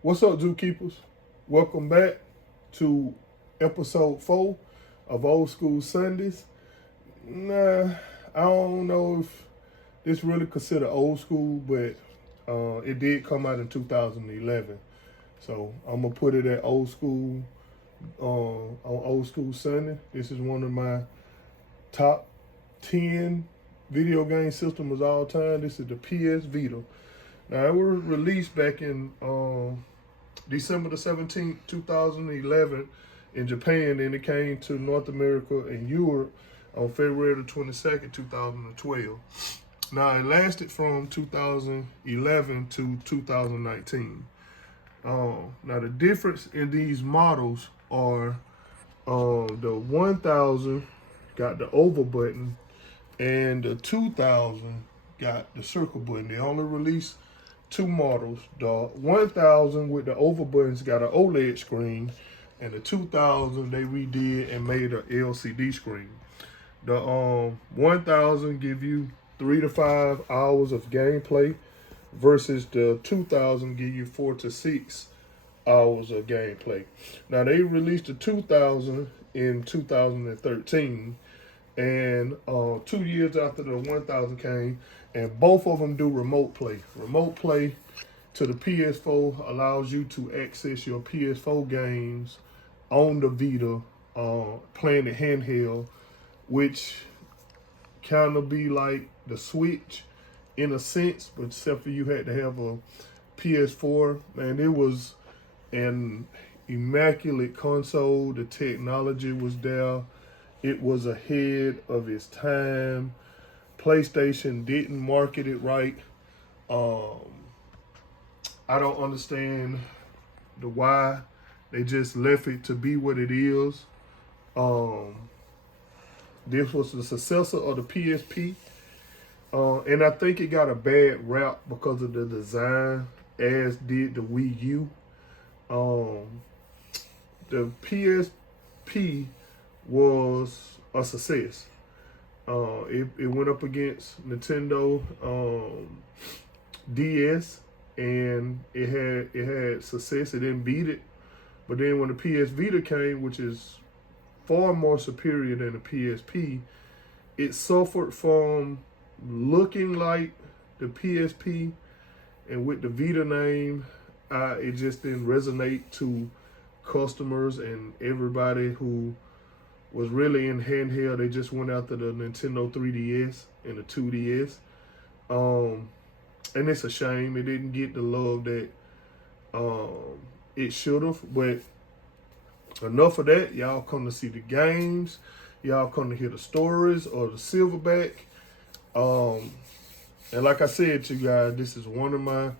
What's up, zookeepers? Welcome back to episode 4 of Old School Sundays. Nah, I don't know if this really considered old school, but it did come out in 2011. So I'm gonna put it at old school on Old School Sunday. This is one of my top 10 video game systems of all time. This is the PS Vita. Now it was released back in December the 17th, 2011 in Japan, and it came to North America and Europe on February the 22nd, 2012. Now, it lasted from 2011 to 2019. Now, the difference in these models are the 1000 got the oval button and the 2000 got the circle button. They only released two models. The 1000 with the oval buttons got an OLED screen, and the 2000 they redid and made an LCD screen. The 1000 give you 3 to 5 hours of gameplay versus the 2000 give you 4 to 6 hours of gameplay. Now they released the 2000 in 2013, and 2 years after the 1000 came, and both of them do remote play. Remote play to the PS4 allows you to access your PS4 games on the Vita, playing it handheld, which kind of be like the Switch in a sense, but except for you had to have a PS4. Man, it was an immaculate console. The technology was there. It was ahead of its time. PlayStation didn't market it right. I don't understand the why. They just left it to be what it is. Um, this was the successor of the PSP. And I think it got a bad rap because of the design, as did the Wii U. The PSP was a success. It went up against Nintendo DS, and it had success. It didn't beat it, but then when the PS Vita came, which is far more superior than the PSP, it suffered from looking like the PSP, and with the Vita name, it just didn't resonate to customers and everybody who was really in handheld. They just went after the Nintendo 3DS and the 2DS. And it's a shame it didn't get the love that it should have. But enough of that. Y'all come to see the games. Y'all come to hear the stories or the silverback. And like I said to you guys, this is one of my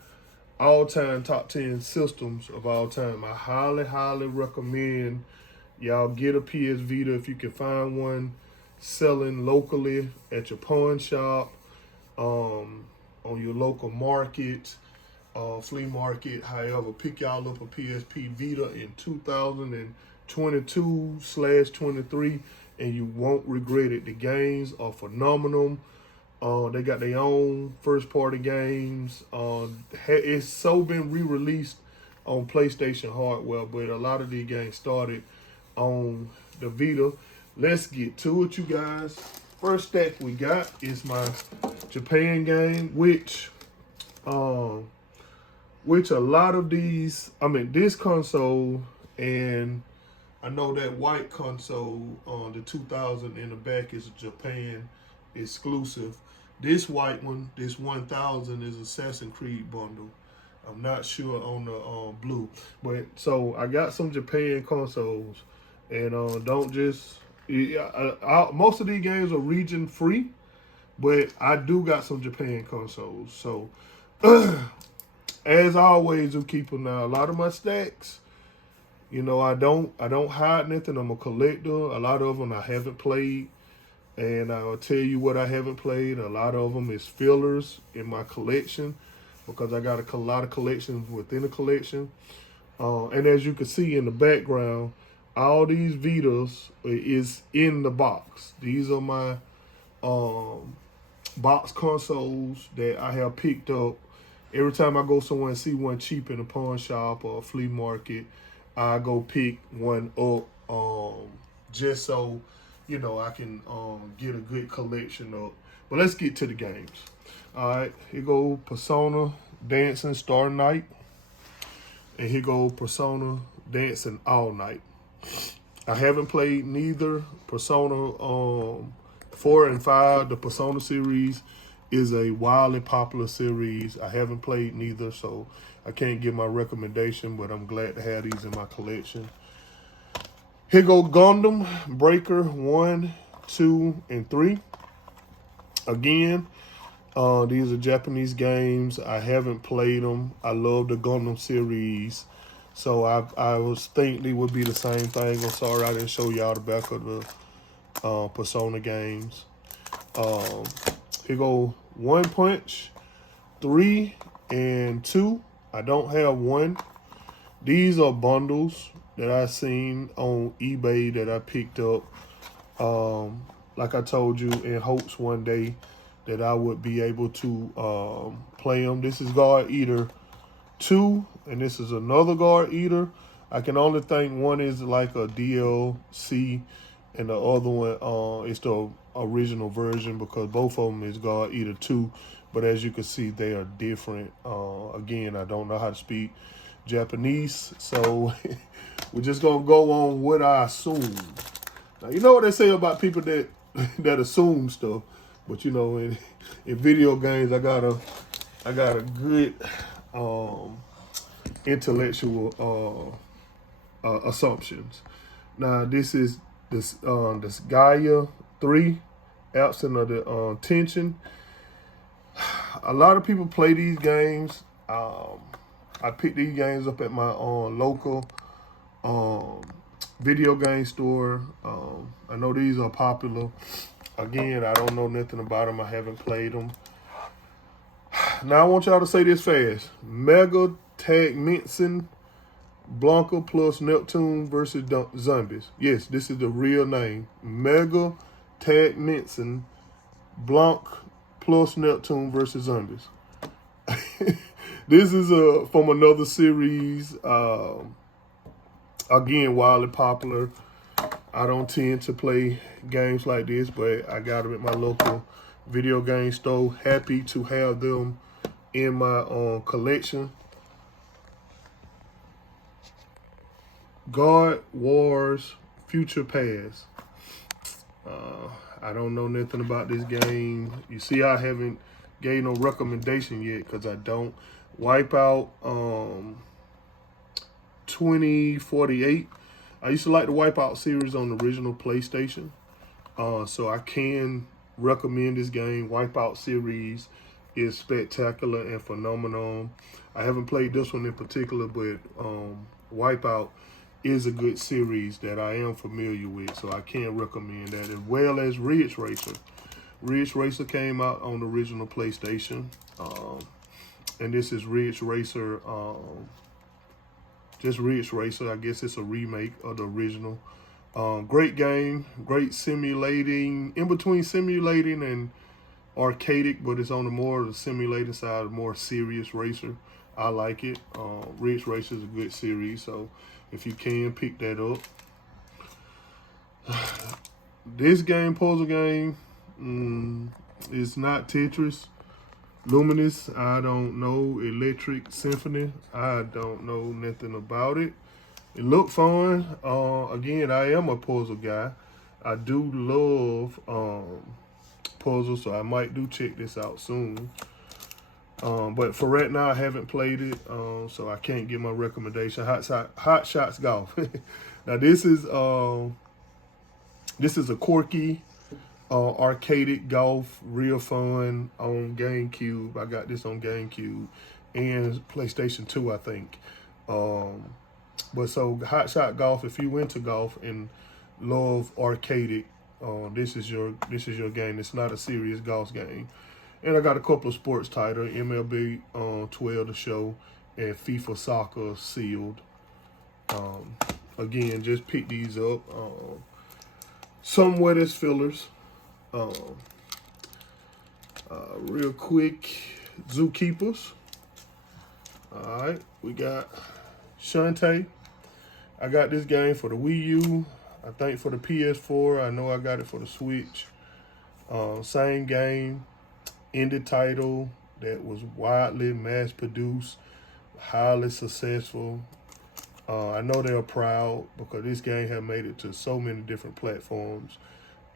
all-time top 10 systems of all time. I highly, highly recommend y'all get a PS Vita if you can find one selling locally at your pawn shop, on your local market, flea market. However, pick y'all up a PSP Vita in 2022/23, and you won't regret it. The games are phenomenal. They got their own first-party games. It's so been re-released on PlayStation hardware, but a lot of these games started on the Vita. Let's get to it, you guys. First stack we got is my Japan game, which a lot of these, this console, and I know that white console, the 2000 in the back, is a Japan exclusive. This white one, this 1000, is Assassin's Creed bundle. I'm not sure on the blue, but so I got some Japan consoles, and don't just. Most of these games are region free, but I do got some Japan consoles. So, as always, Zookeeper. Now, a lot of my stacks, I don't hide nothing. I'm a collector. A lot of them I haven't played, and I'll tell you what I haven't played. A lot of them is fillers in my collection because I got a lot of collections within a collection. And as you can see in the background, all these Vitas is in the box. These are my box consoles that I have picked up Every time I go somewhere and see one cheap in a pawn shop or a flea market, I go pick one up, just so, I can get a good collection up. But let's get to the games. All right, here go Persona Dancing Star Night, and here go Persona Dancing All Night. I haven't played neither. Persona 4 and 5, the Persona series, is a wildly popular series. I haven't played neither, so I can't give my recommendation, but I'm glad to have these in my collection. Here go Gundam Breaker 1, 2, and 3. Again, these are Japanese games. I haven't played them. I love the Gundam series. So I was thinking they would be the same thing. I'm sorry I didn't show y'all the back of the Persona games. Here go One Punch 3 and 2. I don't have 1. These are bundles that I seen on eBay that I picked up. Like I told you, in hopes one day that I would be able to play them. This is Guard Eater 2, and this is another Guard Eater. I can only think one is like a DLC, and the other one is the original version, because both of them is Guard Eater 2. But as you can see, they are different. Again, I don't know how to speak Japanese, so we're just gonna go on what I assume. Now, you know what they say about people that that assume stuff, but in video games, I got a good intellectual assumptions. Now, this is this Gaia 3, absent of the tension. A lot of people play these games. I picked these games up at my local video game store. I know these are popular. Again, I don't know nothing about them. I haven't played them. Now, I want y'all to say this fast. Mega Tagminson Blanca plus Neptune versus Zombies. Yes, this is the real name. Mega Tagminson Blanc plus Neptune versus Zombies. This is from another series. Again, wildly popular. I don't tend to play games like this, but I got them at my local video game store. Happy to have them in my collection. God Wars Future Past. I don't know nothing about this game. You see, I haven't gave no recommendation yet because I don't. Wipeout 2048. I used to like the Wipeout series on the original PlayStation. So I can recommend this game. Wipeout series is spectacular and phenomenal. I haven't played this one in particular, but Wipeout is a good series that I am familiar with, so I can recommend that, as well as Ridge Racer. Ridge Racer came out on the original PlayStation, and this is Ridge Racer, just Ridge Racer. I guess it's a remake of the original. Great game, great simulating, in between simulating and arcadic, but it's on the more the simulating side, a more serious racer. I like it. Ridge Racer is a good series, so if you can, pick that up. This game, puzzle game, is not Tetris. Luminous, I don't know. Electric Symphony, I don't know nothing about it. It looked fun. Again, I am a puzzle guy. I do love puzzles, so I might do check this out soon. But for right now, I haven't played it, so I can't give my recommendation. Hot Shots Golf. Now this is a quirky, arcadic golf, real fun on GameCube. I got this on GameCube and PlayStation 2, I think. But so Hot Shot Golf, if you into golf and love arcadic, this is your game. It's not a serious golf game. And I got a couple of sports titles, MLB 12 to show, and FIFA Soccer sealed. Again, just pick these up. Somewhat as fillers. Real quick, Zookeepers. All right, we got Shantae. I got this game for the Wii U. I think for the PS4. I know I got it for the Switch. Same game, indie title that was widely mass produced, highly successful. I know they're proud because this game has made it to so many different platforms.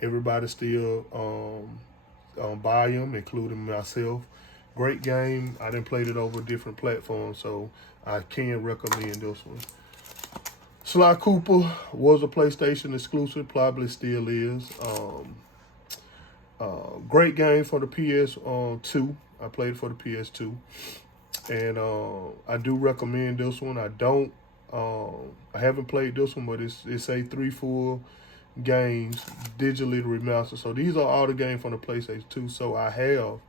Everybody still buy them, including myself. Great game. I done played it over different platforms, so I can recommend this one. Sly Cooper was a PlayStation exclusive, probably still is. Great game for the PS2. I played for the PS2, and I do recommend this one. I haven't played this one, but it's a 3 full games digitally remastered. So these are all the games from the PlayStation 2. So I have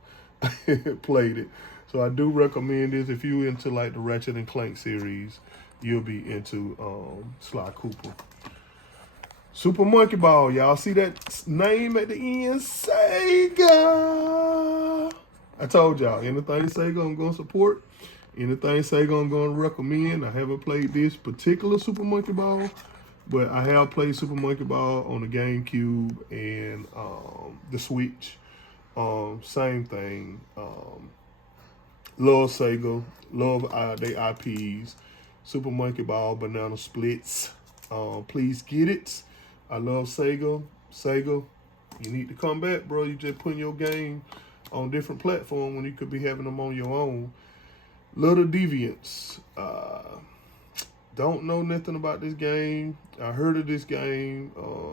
played it. So I do recommend this. If you into like the Ratchet and Clank series, you'll be into Sly Cooper. Super Monkey Ball. Y'all see that name at the end? Sega. I told y'all, anything Sega I'm going to support. Anything Sega I'm going to recommend. I haven't played this particular Super Monkey Ball, but I have played Super Monkey Ball on the GameCube and the Switch. Same thing. Love Sega. Love their IPs. Super Monkey Ball, Banana Splits. Please get it. I love Sega. Sega, you need to come back, bro. You just putting your game on different platforms when you could be having them on your own. Little Deviants. Don't know nothing about this game. I heard of this game.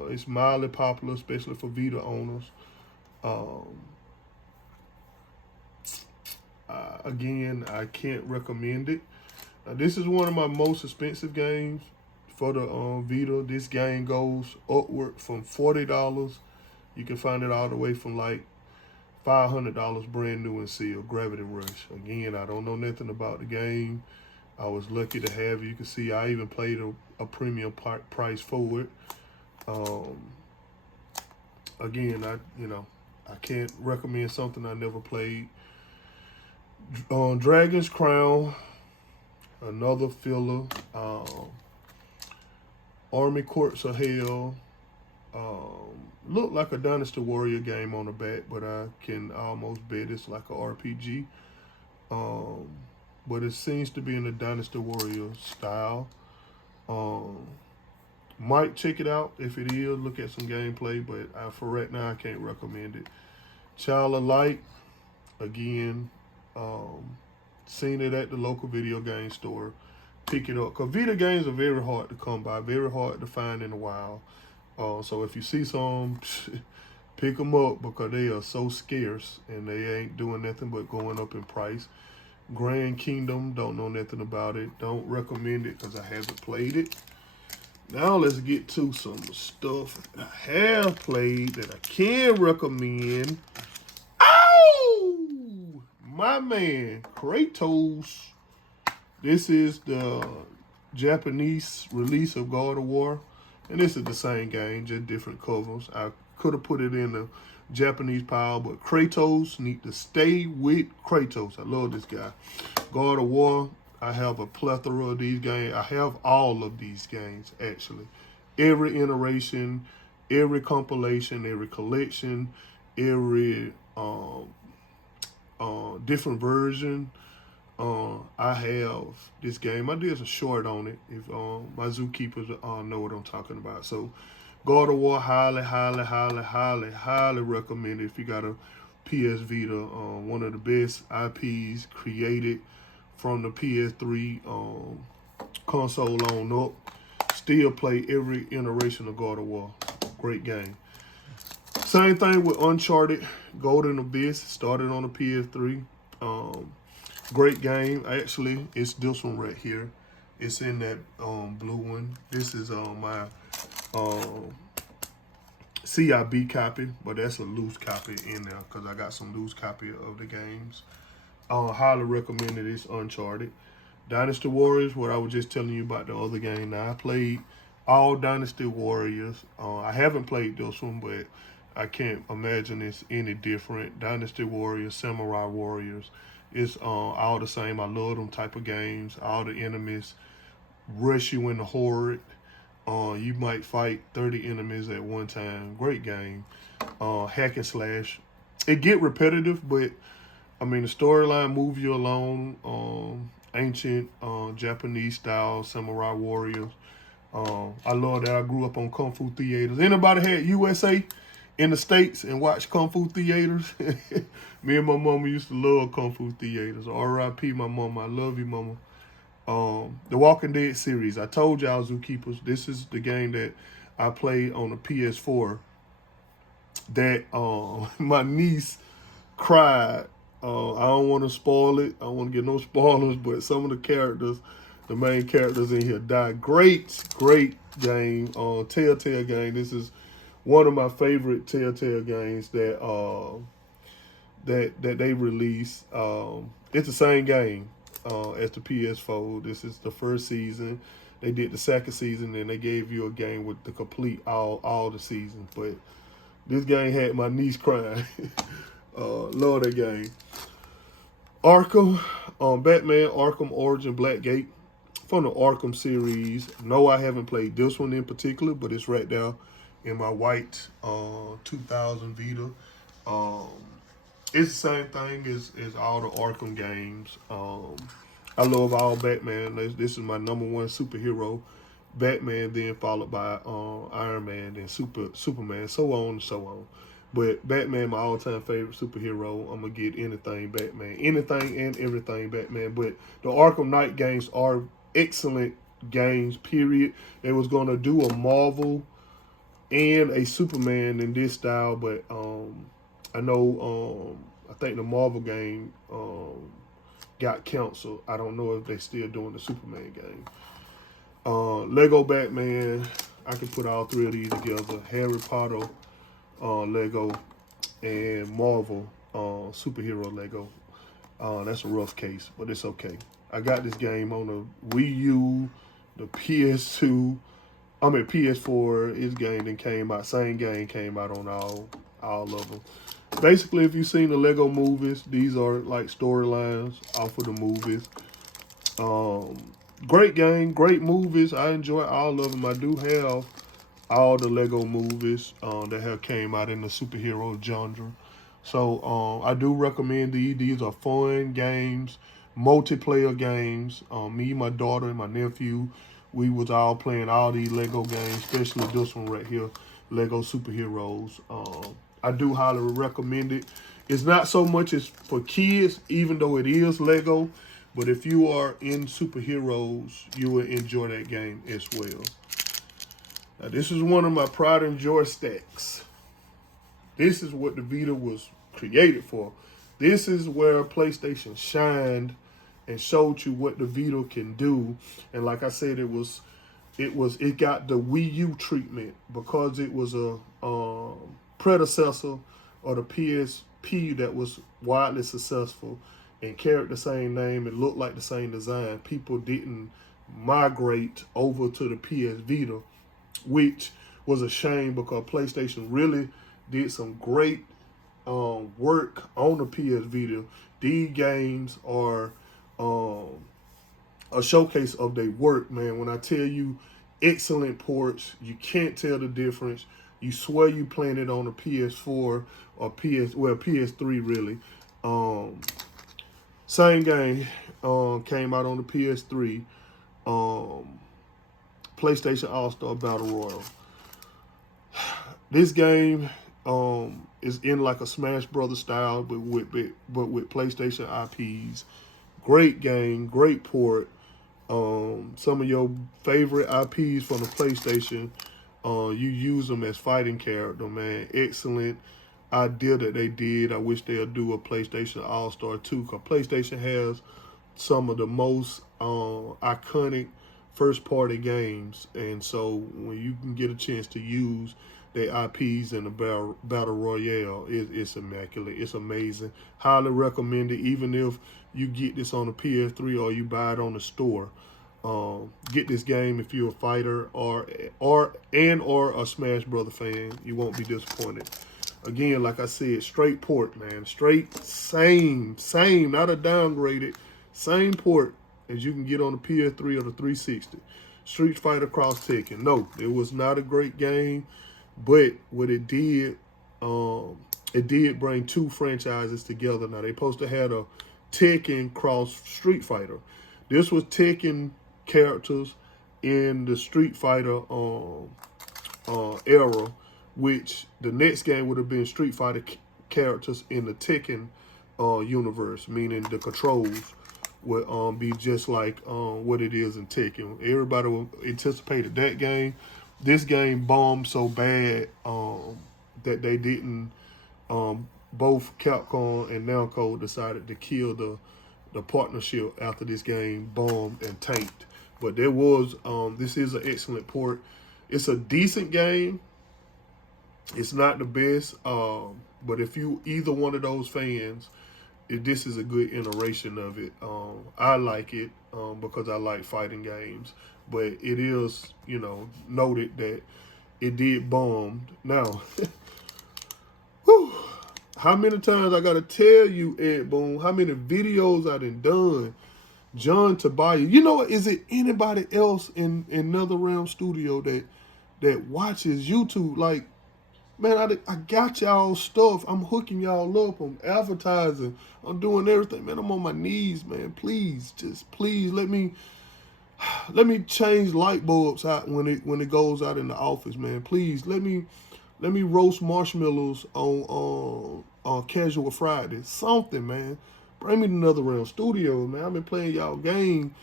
It's mildly popular, especially for VITA owners. Again, I can't recommend it. This is one of my most expensive games for the VITA. This game goes upward from $40. You can find it all the way from like $500 brand new and sealed. Gravity Rush. Again, I don't know nothing about the game. I was lucky to have it. You can see I even paid a premium price for it. Again, I can't recommend something I never played. Dragon's Crown, another filler. Army Courts of Hell. Looked like a Dynasty Warrior game on the back, but I can almost bet it's like a RPG. But it seems to be in the Dynasty Warrior style. Might check it out if it is, look at some gameplay, but for right now I can't recommend it. Child of Light, again, seen it at the local video game store. Pick it up, because VITA games are very hard to come by, very hard to find in the wild. So if you see some, pick them up because they are so scarce and they ain't doing nothing but going up in price. Grand Kingdom, don't know nothing about it. Don't recommend it because I haven't played it. Now let's get to some stuff that I have played that I can recommend. Oh, my man, Kratos. This is the Japanese release of God of War. And this is the same game, just different covers. I could have put it in the Japanese pile, but Kratos need to stay with Kratos. I love this guy. God of War, I have a plethora of these games. I have all of these games, actually. Every iteration, every compilation, every collection, every different version. I have this game. I did a short on it. If my zookeepers know what I'm talking about. So, God of War, highly, highly, highly, highly, highly recommended. If you got a PS Vita, one of the best IPs created from the PS3 console on up. Still play every iteration of God of War. Great game. Same thing with Uncharted, Golden Abyss. Started on the PS3. Great game. Actually, it's this one right here. It's in that blue one. This is my CIB copy, but that's a loose copy in there because I got some loose copy of the games. Highly recommended. It's Uncharted. Dynasty Warriors, what I was just telling you about the other game. Now, I played all Dynasty Warriors. I haven't played this one, but I can't imagine it's any different. Dynasty Warriors, Samurai Warriors. It's all the same. I love them type of games. All the enemies rush you in the horde. You might fight 30 enemies at one time. Great game. Hack and slash. It get repetitive, but I mean the storyline move you along. Ancient Japanese style samurai warriors. I love that I grew up on Kung Fu theaters. Anybody had USA in the States and watched Kung Fu theaters? Me and my mama used to love Kung Fu theaters. R.I.P. my mama. I love you, mama. The Walking Dead series. I told y'all, Zookeepers, this is the game that I played on the PS4 that my niece cried. I don't want to spoil it. I don't want to get no spoilers, but some of the characters, the main characters in here died. Great game. Telltale game. This is one of my favorite Telltale games that they released. It's the same game as the PS4. This is the first season. They did the second season, and they gave you a game with the complete all the seasons. But this game had my niece crying. Love that game. Arkham, Batman Arkham Origin Blackgate from the Arkham series. No, I haven't played this one in particular, but it's right there in my white 2000 Vita. It's the same thing as all the Arkham games. I love all Batman. This is my #1 superhero. Batman, then followed by Iron Man, then Superman, so on and so on. But Batman, my all-time favorite superhero. I'm going to get anything Batman. Anything and everything Batman. But the Arkham Knight games are excellent games, period. They was going to do a Marvel and a Superman in this style, but I know I think the Marvel game got canceled. I don't know if they still doing the Superman game. Lego Batman, I can put all three of these together. Harry Potter, Lego, and Marvel superhero Lego. That's a rough case, but it's okay. I got this game on the Wii U, the PS2, PS4. This game then came out. Same game came out on all of them. Basically, if you've seen the Lego movies, these are like storylines off of the movies. Great game, great movies. I enjoy all of them. I do have all the Lego movies that have came out in the superhero genre. So I do recommend these. These are fun games, multiplayer games. Me, my daughter, and my nephew, we was all playing all these Lego games, especially this one right here, Lego Superheroes. I do highly recommend it. It's not so much as for kids, even though it is Lego, but if you are in superheroes, you will enjoy that game as well. Now, this is one of my pride and joy stacks. This is what the Vita was created for. This is where PlayStation shined and showed you what the Vita can do. And like I said, it got the Wii U treatment because it was a predecessor of the PSP that was widely successful and carried the same name and looked like the same design. People didn't migrate over to the PS Vita, which was a shame because PlayStation really did some great work on the PS Vita. These games are a showcase of their work, man. When I tell you excellent ports, you can't tell the difference. You swear you playing it on a PS4 or PS3 really. Same game came out on the PS3. PlayStation All-Star Battle Royale. This game is in like a Smash Brothers style, but with PlayStation IPs. Great game, great port. Some of your favorite IPs from the PlayStation, you use them as fighting character, man. Excellent idea that they did. I wish they'll do a PlayStation All-Star 2, because PlayStation has some of the most iconic first-party games, and so when you can get a chance to use their IPs in the Battle Royale, it's immaculate. It's amazing. Highly recommend it, even if you get this on the PS3 or you buy it on the store. Get this game if you're a fighter or a Smash Brother fan. You won't be disappointed. Again, like I said, straight port, man. Straight, same, not a downgraded, same port as you can get on the PS3 or the 360. Street Fighter Cross Tekken. No, it was not a great game, but what it did bring two franchises together. Now, they supposed to have a Tekken cross Street Fighter. This was Tekken characters in the Street Fighter era, which the next game would have been Street Fighter characters in the Tekken universe, meaning the controls would be just like what it is in Tekken. Everybody anticipated that game. This game bombed so bad that they didn't. Both Capcom and Namco decided to kill the partnership after this game bombed and tanked. But there was this is an excellent port. It's a decent game. It's not the best, but if you either one of those fans, this is a good iteration of it. I like it because I like fighting games, but it is, noted that it did bomb. Now, whew, how many times I gotta tell you, Ed Boon, how many videos I done? John Tobias. Is it anybody else in Another Realm Studio that watches YouTube? Like, man, I got y'all stuff. I'm hooking y'all up. I'm advertising. I'm doing everything, man. I'm on my knees, man. Please, just please let me change light bulbs out when it goes out in the office, man. Please let me roast marshmallows on Casual Friday. Something, man. Bring me to Another Realm Studio, man. I've been playing y'all game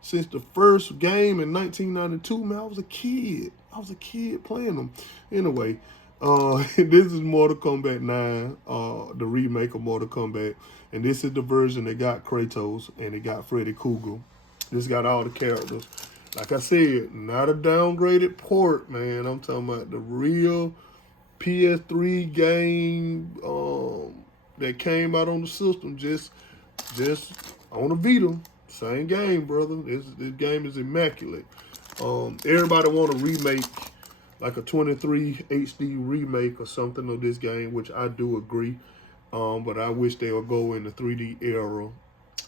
since the first game in 1992, man. I was a kid playing them. Anyway, this is Mortal Kombat 9, the remake of Mortal Kombat. And this is the version that got Kratos and it got Freddy Krueger. This got all the characters. Like I said, not a downgraded port, man. I'm talking about the real PS3 game that came out on the system, just on a VITA. Same game, brother. This game is immaculate. Everybody want to remake, like a 23 HD remake or something of this game, which I do agree. But I wish they would go in the 3D era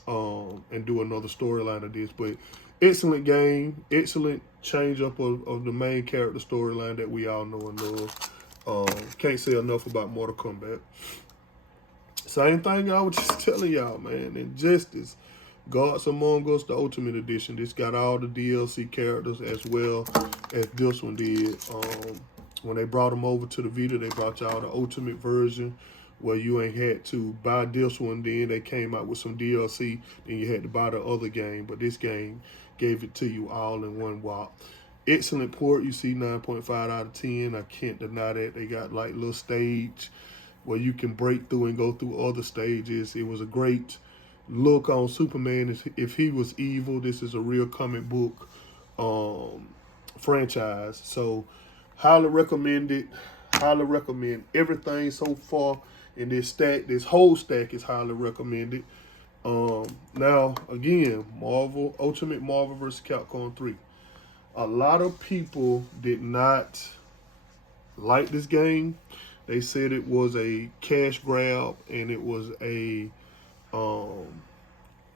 and do another storyline of this. But excellent game, excellent change up of the main character storyline that we all know and love. Can't say enough about Mortal Kombat. Same thing I was just telling y'all, man. Injustice, Gods Among Us, the Ultimate Edition. This got all the DLC characters as well as this one did. When they brought them over to the Vita, they brought y'all the Ultimate version where you ain't had to buy this one. Then they came out with some DLC. Then you had to buy the other game. But this game gave it to you all in one whop. Excellent port. You see 9.5 out of 10. I can't deny that. They got like little stage where you can break through and go through other stages. It was a great look on Superman. If he was evil, this is a real comic book franchise. So highly recommend it. Highly recommend everything so far in this stack. This whole stack is highly recommended. Now, again, Ultimate Marvel vs. Capcom 3. A lot of people did not like this game. They said it was a cash grab and it was a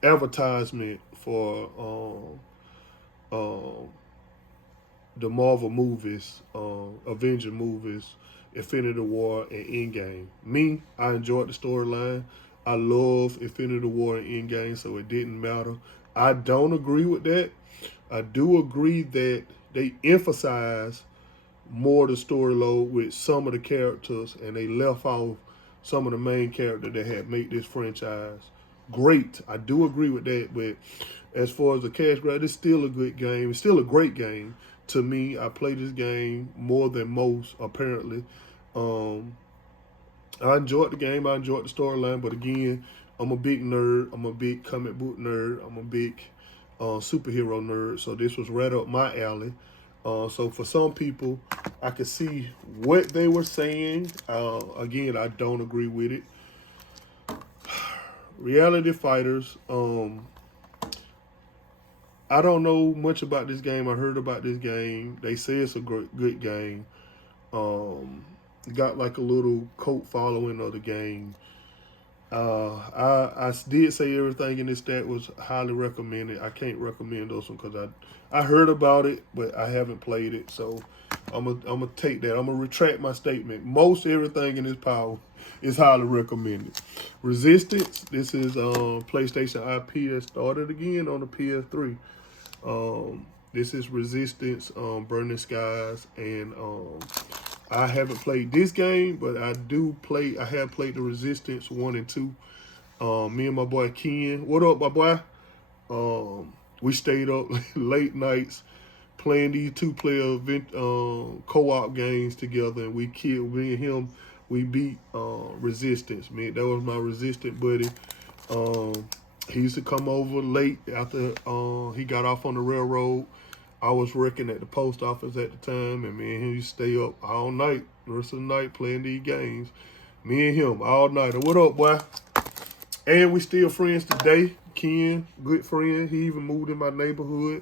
advertisement for the Marvel movies, Avenger movies, Infinity War, and Endgame. Me, I enjoyed the storyline. I love Infinity War and Endgame, so it didn't matter. I don't agree with that. I do agree that they emphasize more the story load with some of the characters, and they left off some of the main characters that had made this franchise great. I do agree with that, but as far as the cash grab, it's still a good game. It's still a great game to me. I play this game more than most, apparently. I enjoyed the game. I enjoyed the storyline, but again, I'm a big nerd. I'm a big comic book nerd. I'm a big superhero nerd, so this was right up my alley. So for some people, I could see what they were saying. Again, I don't agree with it. Reality Fighters. I don't know much about this game. I heard about this game. They say it's a good game. got like a little cult following of the game. I did say everything in this stat was highly recommended. I can't recommend those one because I heard about it, but I haven't played it. So I'm gonna take that. I'm gonna retract my statement. Most everything in this power is highly recommended. Resistance. This is PlayStation IP that started again on the PS3. This is Resistance, Burning Skies, and I haven't played this game, but I have played the Resistance 1 and 2. Me and my boy Ken. What up, my boy? We stayed up late nights playing these two-player co-op games together, and we killed me and him. We beat Resistance. Man, that was my Resistant buddy. He used to come over late after he got off on the railroad. I was working at the post office at the time, and me and him used to stay up all night, the rest of the night, playing these games. Me and him all night. What up, boy? And we still friends today. Ken, good friend. He even moved in my neighborhood.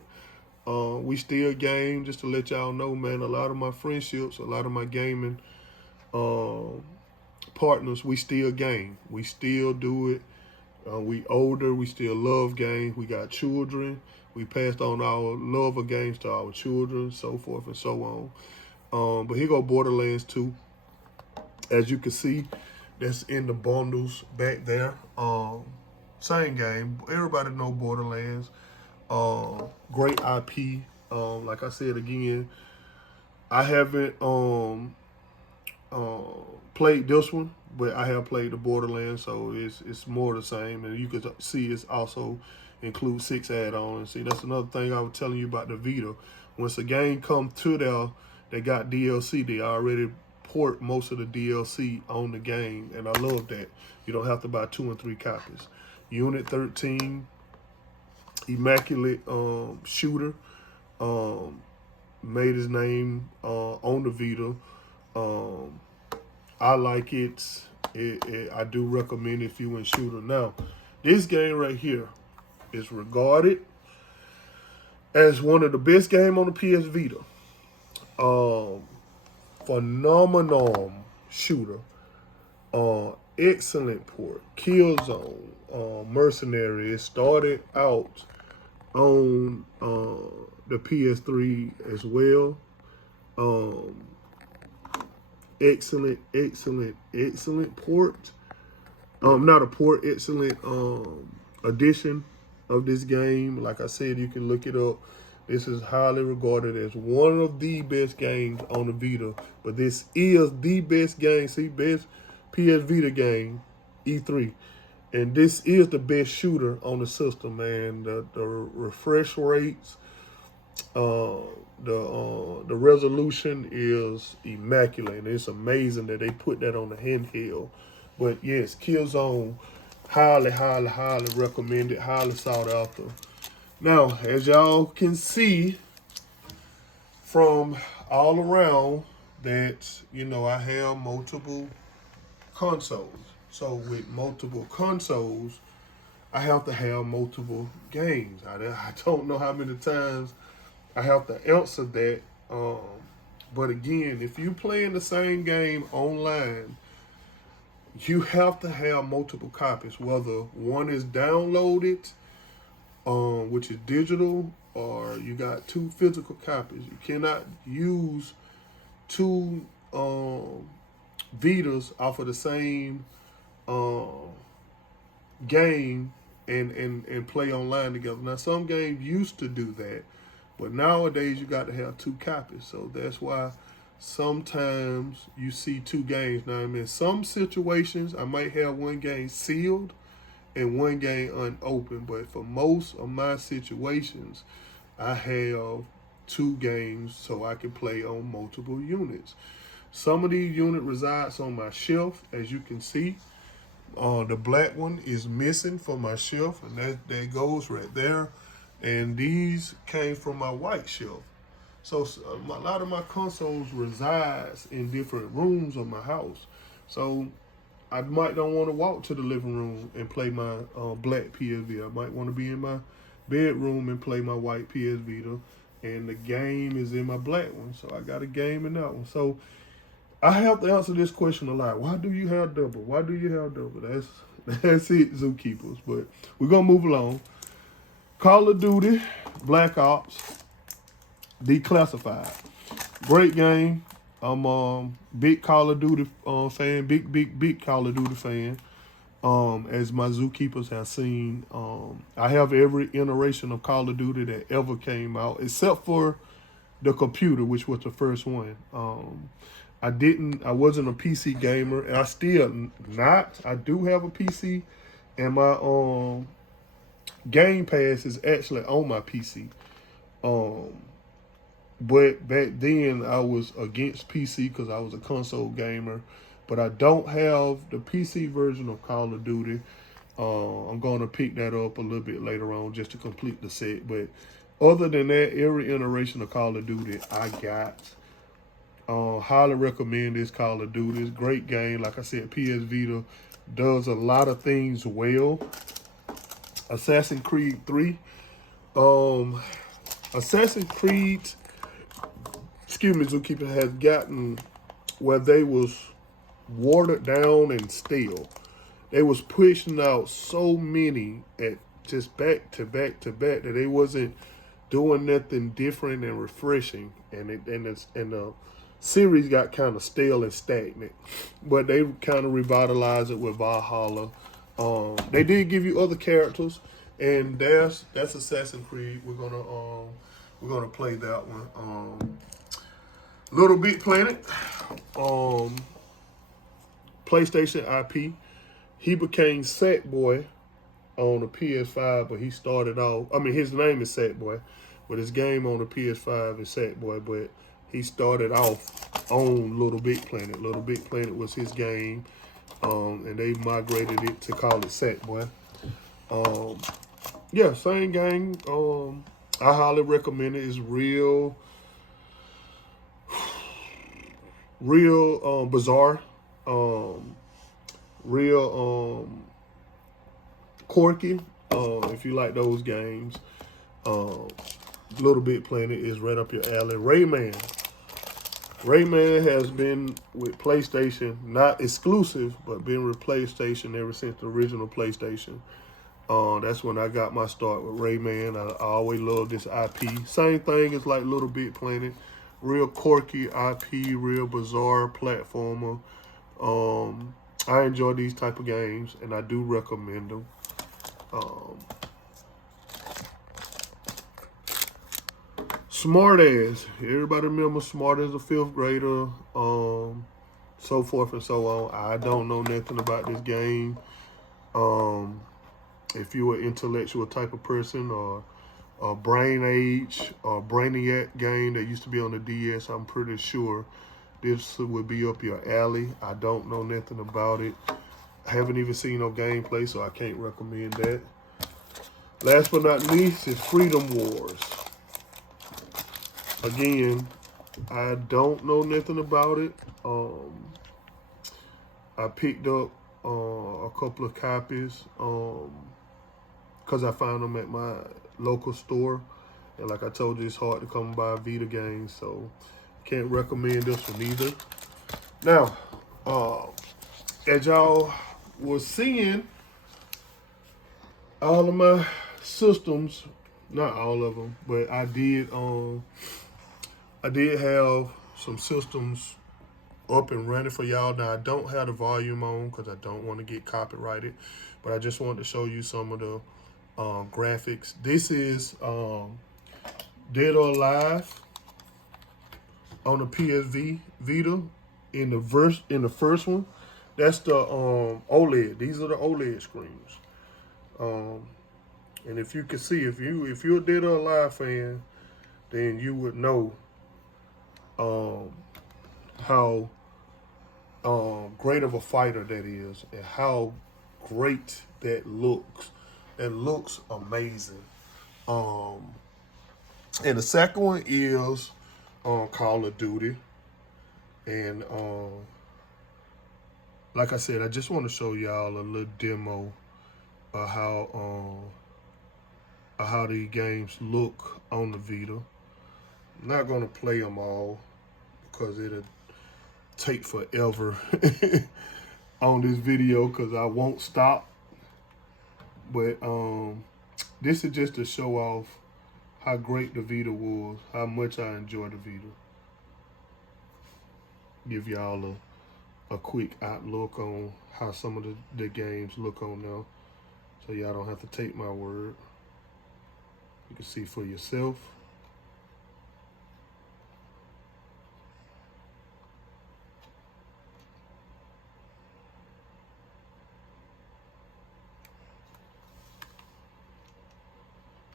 We still game, just to let y'all know, man. A lot of my friendships, a lot of my gaming partners, we still game. We still do it. We older, we still love games. We got children. We passed on our love of games to our children, so forth and so on. But here go Borderlands 2. As you can see, that's in the bundles back there. Same game. Everybody know Borderlands. Great IP. Like I said again, I haven't played this one, but I have played the Borderlands, so it's more the same. And you can see it's also includes 6 add-ons. See, that's another thing I was telling you about the VITA. Once a game comes to there, they got DLC. They already port most of the DLC on the game, and I love that. You don't have to buy 2 and 3 copies. Unit 13, immaculate shooter. Made his name on the VITA. I like it. I do recommend it if you in shooter. Now, this game right here is regarded as one of the best games on the PS Vita. Phenomenal shooter. Excellent port. Killzone. Mercenary. It started out on the PS3 as well. Excellent port. Not a port, excellent addition of this game. Like I said, you can look it up. This is highly regarded as one of the best games on the Vita. But this is the best game, best PS Vita game, E3. And this is the best shooter on the system, man. The refresh rates, the resolution is immaculate. And it's amazing that they put that on the handheld. But yes, Killzone, highly recommended, highly sought after. Now, as y'all can see from all around that, I have multiple consoles. So with multiple consoles, I have to have multiple games. I don't know how many times I have to answer that. But again, if you playing the same game online, you have to have multiple copies, whether one is downloaded, which is digital, or you got 2 physical copies. You cannot use 2 Vitas off of the same game and play online together. Now, some games used to do that, but nowadays you got to have 2 copies. So that's why sometimes you see 2 games. Now, in some situations, I might have one game sealed and one game unopened, but for most of my situations, I have 2 games so I can play on multiple units. Some of these units resides on my shelf, as you can see. The black one is missing from my shelf, and that goes right there. And these came from my white shelf. So a lot of my consoles resides in different rooms of my house. So I might don't want to walk to the living room and play my black PS Vita. I might want to be in my bedroom and play my white PS Vita. And the game is in my black one. So I got a game in that one. So I have to answer this question a lot. Why do you have double? Why do you have double? That's it, Zookeepers. But we're gonna move along. Call of Duty, Black Ops, Declassified. Great game. I'm big Call of Duty fan, big Call of Duty fan. As my Zookeepers have seen, I have every iteration of Call of Duty that ever came out, except for the computer, which was the first one. I wasn't a PC gamer, and I still not. I do have a PC, and my Game Pass is actually on my PC. But back then I was against PC because I was a console gamer. But I don't have the PC version of Call of Duty. I'm going to pick that up a little bit later on just to complete the set. But other than that, every iteration of Call of Duty I got. Highly recommend this Call of Duty. It's a great game. Like I said, PS Vita does a lot of things well. Assassin's Creed 3. Assassin's Creed, Zookeeper, has gotten where they was watered down and stale. They was pushing out so many at just back to back to back that they wasn't doing nothing different and refreshing, and the series got kind of stale and stagnant. But they kind of revitalized it with Valhalla. They did give you other characters, and that's Assassin's Creed. We're gonna play that one. Little Big Planet, PlayStation IP. He became Sackboy on the PS5, but he started off. I mean, his name is Sackboy, but his game on the PS5 is Sackboy. But he started off on Little Big Planet. Little Big Planet was his game, and they migrated it to call it Sackboy. Yeah, same game. I highly recommend it. It's real bizarre, real quirky. If you like those games, Little Big Planet is right up your alley. Rayman. Rayman has been with PlayStation, not exclusive, but been with PlayStation ever since the original PlayStation. That's when I got my start with Rayman. I always loved this IP. Same thing as like Little Big Planet. Real quirky IP, real bizarre platformer. I enjoy these type of games, and I do recommend them. Smart Ass. Everybody remember Smart as a fifth grader. So forth and so on. I don't know nothing about this game. If you're an intellectual type of person, or a Brain Age or Brainiac game that used to be on the DS, I'm pretty sure this would be up your alley. I don't know nothing about it. I haven't even seen no gameplay, so I can't recommend that. Last but not least is Freedom Wars. Again, I don't know nothing about it. I picked up a couple of copies because I found them at my local store. And like I told you, it's hard to come by VITA games, so can't recommend this one either. Now, as y'all was seeing, all of my systems, not all of them, but I did have some systems up and running for y'all. Now, I don't have the volume on because I don't want to get copyrighted, but I just wanted to show you some of the graphics. This is Dead or Alive on the PSV Vita in the first one. That's the OLED. These are the OLED screens. And if you can see, if you're a Dead or Alive fan, then you would know how great of a fighter that is, and how great that looks. It looks amazing. And the second one is Call of Duty. And like I said, I just want to show y'all a little demo of how these games look on the Vita. I'm not gonna play them all because take forever on this video because I won't stop. But this is just to show off how great the VITA was, how much I enjoy the VITA. Give y'all a quick outlook on how some of the games look on now, so y'all don't have to take my word. You can see for yourself.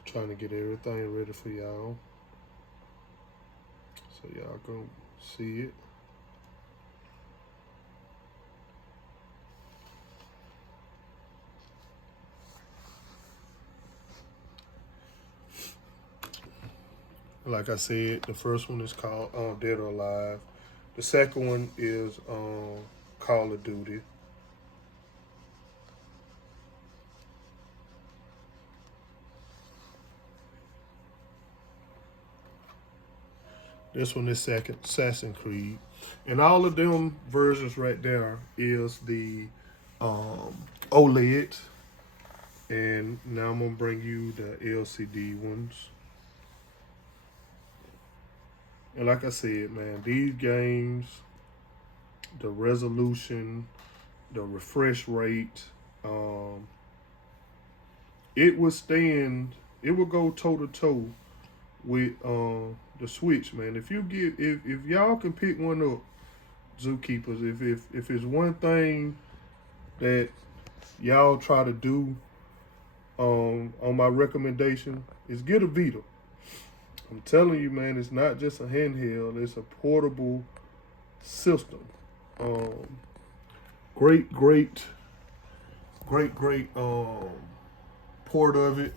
Trying to get everything ready for y'all, so y'all can see it. Like I said, the first one is called Dead or Alive. The second one is Call of Duty. This one is second, Assassin's Creed. And all of them versions right there is the OLED. And now I'm gonna bring you the LCD ones. And like I said, man, these games, the resolution, the refresh rate, it would go toe to toe with the Switch, man. If y'all can pick one up, Zookeepers, if it's one thing that y'all try to do on my recommendation, is get a VITA. I'm telling you, man, it's not just a handheld, it's a portable system. Great port of it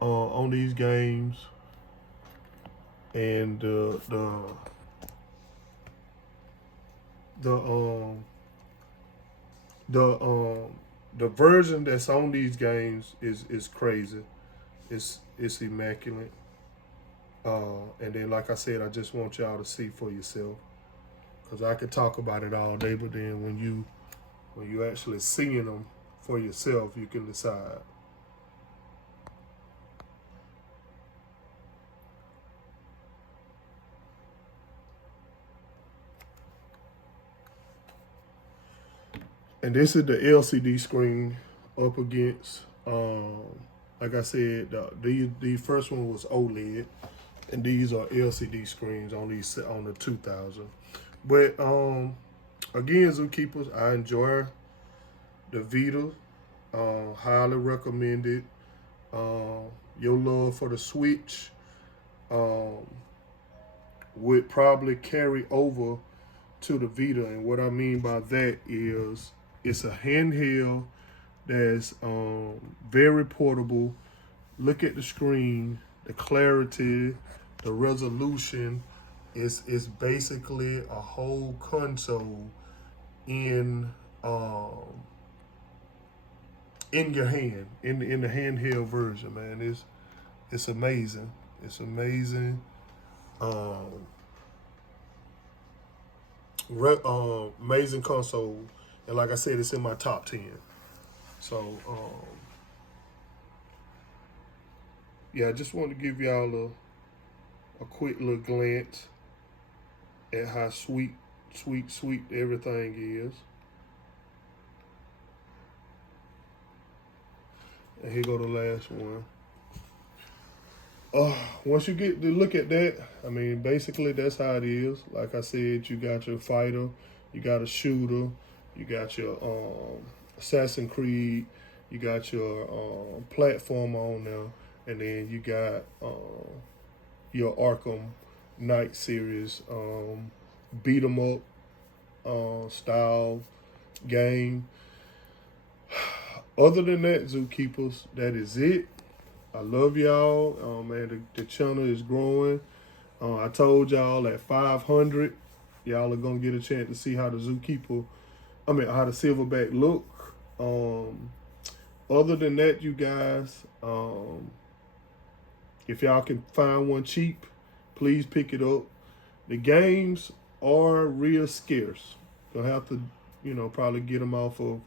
on these games. And the version that's on these games is crazy. It's immaculate. And then, like I said, I just want y'all to see for yourself, because I could talk about it all day, but then when you actually seeing them for yourself, you can decide. And this is the LCD screen up against, like I said, the first one was OLED, and these are LCD screens on the 2000. But again, Zookeepers, I enjoy the VITA. Highly recommend it. Your love for the Switch would probably carry over to the VITA, and what I mean by that is it's a handheld that's very portable. Look at the screen, the clarity, the resolution. It's basically a whole console in your hand, in the handheld version, man. It's amazing. It's amazing. Amazing console, and like I said, it's in my top 10. So yeah, I just want to give y'all a quick little glance at how sweet everything is. And here go the last one. Once you get to look at that, I mean, basically that's how it is. Like I said, you got your fighter, you got a shooter, you got your Assassin's Creed, you got your platform on there, and then you got your Arkham Knight series beat 'em up style game. Other than that, Zookeepers, that is it. I love y'all. Man, the channel is growing. I told y'all at 500, y'all are gonna get a chance to see how the how the Silverback look. Other than that, you guys, if y'all can find one cheap, please pick it up. The games are real scarce. You'll have to, probably get them off of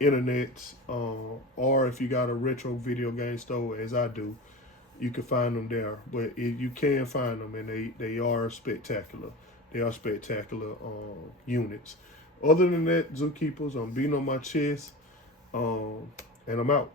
internet, or if you got a retro video game store, as I do, you can find them there. But you can find them, and they are spectacular. They are spectacular units. Other than that, zookeepers, I'm beating on my chest, and I'm out.